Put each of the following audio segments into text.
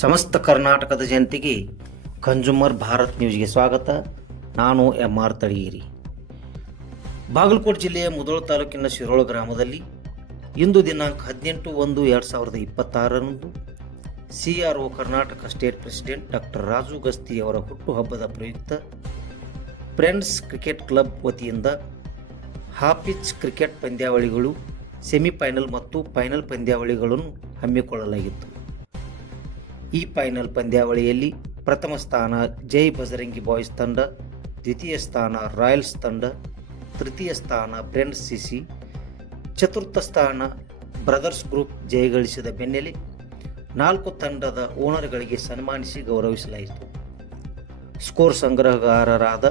ಸಮಸ್ತ ಕರ್ನಾಟಕದ ಜನತೆಗೆ ಕನ್ಸ್ಯೂಮರ್ ಭಾರತ್ ನ್ಯೂಸ್ಗೆ ಸ್ವಾಗತ. ನಾನು MR ತಳಗೇರಿ. ಬಾಗಲಕೋಟೆ ಜಿಲ್ಲೆಯ ಮುಧೋಳ ತಾಲೂಕಿನ ಶಿರೋಳ ಗ್ರಾಮದಲ್ಲಿ ಇಂದು ದಿನಾಂಕ 18/1/2026ರಂದು CRO Karnataka state president doctor Raju Gasti ಅವರ ಹುಟ್ಟುಹಬ್ಬದ ಪ್ರಯುಕ್ತ ಫ್ರೆಂಡ್ಸ್ ಕ್ರಿಕೆಟ್ ಕ್ಲಬ್ ವತಿಯಿಂದ ಹಾಪಿಚ್ ಕ್ರಿಕೆಟ್ ಪಂದ್ಯಾವಳಿಗಳು, ಸೆಮಿಫೈನಲ್ ಮತ್ತು ಫೈನಲ್ ಪಂದ್ಯಾವಳಿಗಳನ್ನು ಹಮ್ಮಿಕೊಳ್ಳಲಾಗಿತ್ತು. ಈ ಫೈನಲ್ ಪಂದ್ಯಾವಳಿಯಲ್ಲಿ ಪ್ರಥಮ ಸ್ಥಾನ ಜೈ ಬಜರಂಗಿ ಬಾಯ್ಸ್ ತಂಡ, ದ್ವಿತೀಯ ಸ್ಥಾನ ರಾಯಲ್ಸ್ ತಂಡ, ತೃತೀಯ ಸ್ಥಾನ ಫ್ರೆಂಡ್ಸ್ CC, ಚತುರ್ಥ ಸ್ಥಾನ ಬ್ರದರ್ಸ್ ಗ್ರೂಪ್ ಜಯಗಳಿಸಿದ ಬೆನ್ನಲ್ಲೇ 4 ತಂಡದ ಓನರ್ಗಳಿಗೆ ಸನ್ಮಾನಿಸಿ ಗೌರವಿಸಲಾಯಿತು. ಸ್ಕೋರ್ ಸಂಗ್ರಹಗಾರರಾದ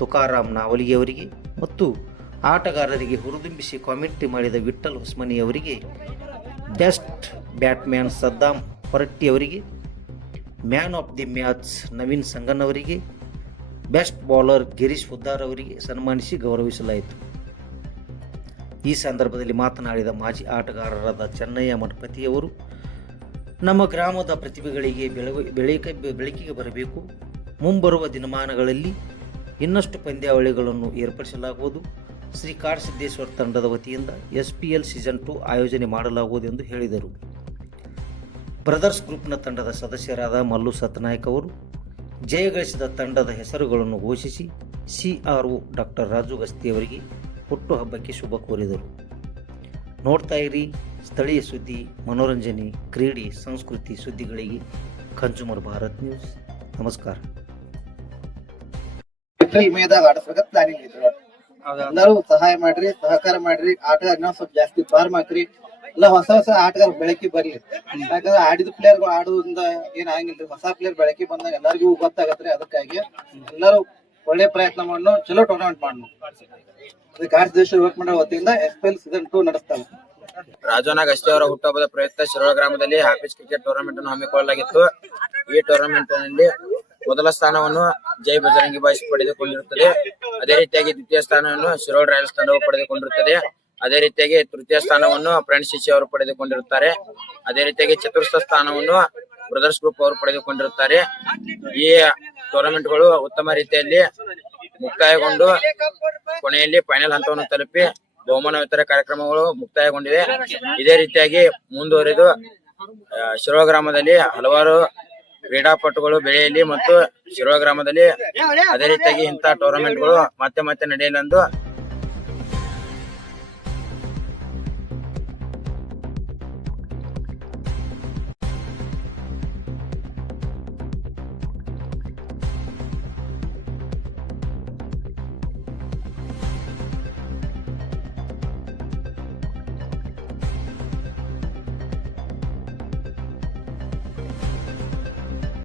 ತುಕಾರಾಮ್ ನಾವಲಿಗೆ ಅವರಿಗೆ ಮತ್ತು ಆಟಗಾರರಿಗೆ ಹುರಿದುಂಬಿಸಿ ಕಾಮೆಂಟ್ರಿ ಮಾಡಿದ ವಿಠ್ಠಲ್ ಹೊಸ್ಮನಿ ಅವರಿಗೆ, ಬೆಸ್ಟ್ ಬ್ಯಾಟ್ಮ್ಯಾನ್ ಸದ್ದಾಂ ಹೊರಟ್ಟಿ ಅವರಿಗೆ, man of the match Naveen Sangan ಅವರಿಗೆ, ಬೆಸ್ಟ್ ಬೌಲರ್ ಗಿರೀಶ್ ಹುದ್ದಾರ್ ಅವರಿಗೆ ಸನ್ಮಾನಿಸಿ ಗೌರವಿಸಲಾಯಿತು. ಈ ಸಂದರ್ಭದಲ್ಲಿ ಮಾತನಾಡಿದ ಮಾಜಿ ಆಟಗಾರರಾದ ಚೆನ್ನಯ್ಯ ಮಠಪತಿಯವರು, ನಮ್ಮ ಗ್ರಾಮದ ಪ್ರತಿಭೆಗಳಿಗೆ ಬೆಳಕಿಗೆ ಬರಬೇಕು. ಮುಂಬರುವ ದಿನಮಾನಗಳಲ್ಲಿ ಇನ್ನಷ್ಟು ಪಂದ್ಯಾವಳಿಗಳನ್ನು ಏರ್ಪಡಿಸಲಾಗುವುದು. ಶ್ರೀ ಕಾಡಸಿದ್ದೇಶ್ವರ ತಂಡದ ವತಿಯಿಂದ SPL ಸೀಸನ್ 2 ಆಯೋಜನೆ ಮಾಡಲಾಗುವುದು ಎಂದು ಹೇಳಿದರು. ಬ್ರದರ್ಸ್ ಗ್ರೂಪ್ನ ತಂಡದ ಸದಸ್ಯರಾದ ಮಲ್ಲು ಸತ್ನಾಯಕ್ ಅವರು ಜಯಗಳಿಸಿದ ತಂಡದ ಹೆಸರುಗಳನ್ನು ಘೋಷಿಸಿ CRO ಡಾಕ್ಟರ್ ರಾಜು ಗಸ್ತಿ ಅವರಿಗೆ ಹುಟ್ಟುಹಬ್ಬಕ್ಕೆ ಶುಭ ಕೋರಿದರು. ನೋಡ್ತಾ ಇರಿ ಸ್ಥಳೀಯ ಸುದ್ದಿ, ಮನೋರಂಜನೆ, ಕ್ರೀಡೆ, ಸಂಸ್ಕೃತಿ ಸುದ್ದಿಗಳಿಗೆ ಕನ್ಸ್ಯೂಮರ್ ಭಾರತ್ ನ್ಯೂಸ್. ನಮಸ್ಕಾರ. ಪ್ಲಾನಿಂಗ್ ಇದ್ರು ಎಲ್ಲರೂ ಸಹಾಯ ಮಾಡ್ರಿ, ಸಹಕಾರ ಮಾಡ್ರಿ. ಆಟಗಾರ ಇನ್ನೊಂದ್ ಸ್ವಲ್ಪ ಜಾಸ್ತಿ ಫಾರ್ಮ್ ಹಾಕ್ರಿ. ಎಲ್ಲ ಹೊಸ ಆಟಗಾರ ಬೆಳಕಿ ಬರ್ಲಿ. ಯಾಕಂದ್ರೆ ಆಡಿದ ಪ್ಲೇಯರ್ಗಳು ಆಡೋದ್ರಿಂದ ಏನ್ ಆಗಂಗಿಲ್ರಿ. ಹೊಸ ಪ್ಲೇಯರ್ ಬೆಳಕಿ ಬಂದಾಗ ಎಲ್ಲರಿಗೂ ಗೊತ್ತಾಗತ್ರಿ. ಅದಕ್ಕಾಗಿ ಎಲ್ಲರೂ ಒಳ್ಳೆ ಪ್ರಯತ್ನ ಮಾಡೋಣ, ಚಲೋ ಟೂರ್ನಮೆಂಟ್ ಮಾಡೋಣ. ದೇಶ ವರ್ಕ್ ಮಾಡೋ ವತಿಯಿಂದ SPL ಸೀಸನ್ 2 ನಡೆಸ್ತಾರೆ. ರಾಜಣ್ಣ ಗಸ್ತಿ ಅವರ ಹುಟ್ಟುಹಬ್ಬದ ಪ್ರಯುಕ್ತ ಶಿರೋಳ ಗ್ರಾಮದಲ್ಲಿ ಹಾಪಿಸ್ ಕ್ರಿಕೆಟ್ ಟೂರ್ನಮೆಂಟ್ ಅನ್ನು ಹಮ್ಮಿಕೊಳ್ಳಲಾಗಿತ್ತು. ಈ ಟೂರ್ನಮೆಂಟ್ ನಲ್ಲಿ ಮೊದಲ ಸ್ಥಾನವನ್ನು ಜೈ ಬಜರಂಗಿ ಬಾಯ್ಸ್ ಪಡೆದುಕೊಂಡಿರುತ್ತದೆ. ಅದೇ ರೀತಿಯಾಗಿ ದ್ವಿತೀಯ ಸ್ಥಾನವನ್ನು ಶಿರೋಳ ರಾಯಲ್ಸ್ ತಂಡವು ಪಡೆದುಕೊಂಡಿರುತ್ತದೆ. ಅದೇ ರೀತಿಯಾಗಿ ತೃತೀಯ ಸ್ಥಾನವನ್ನು ಫ್ರೆಂಡ್ಸ್ CC ಅವರು ಪಡೆದುಕೊಂಡಿರುತ್ತಾರೆ. ಅದೇ ರೀತಿಯಾಗಿ ಚತುರ್ಥ ಸ್ಥಾನವನ್ನು ಬ್ರದರ್ಸ್ ಗ್ರೂಪ್ ಅವರು ಪಡೆದುಕೊಂಡಿರುತ್ತಾರೆ. ಈ ಟೂರ್ನಮೆಂಟ್ಗಳು ಉತ್ತಮ ರೀತಿಯಲ್ಲಿ ಮುಕ್ತಾಯಗೊಂಡು ಕೊನೆಯಲ್ಲಿ ಫೈನಲ್ ಹಂತವನ್ನು ತಲುಪಿ ಬಹುಮಾನ ವಿತರಣೆ ಕಾರ್ಯಕ್ರಮಗಳು ಮುಕ್ತಾಯಗೊಂಡಿವೆ. ಇದೇ ರೀತಿಯಾಗಿ ಮುಂದುವರೆದು ಶಿರೋಳ ಗ್ರಾಮದಲ್ಲಿ ಹಲವಾರು ಕ್ರೀಡಾಪಟುಗಳು ಬೆಳೆಯಲಿ ಮತ್ತು ಶಿರೋಳ ಗ್ರಾಮದಲ್ಲಿ ಅದೇ ರೀತಿಯಾಗಿ ಇಂತಹ ಟೂರ್ನಮೆಂಟ್ಗಳು ಮತ್ತೆ ನಡೆಯಲೆಂದು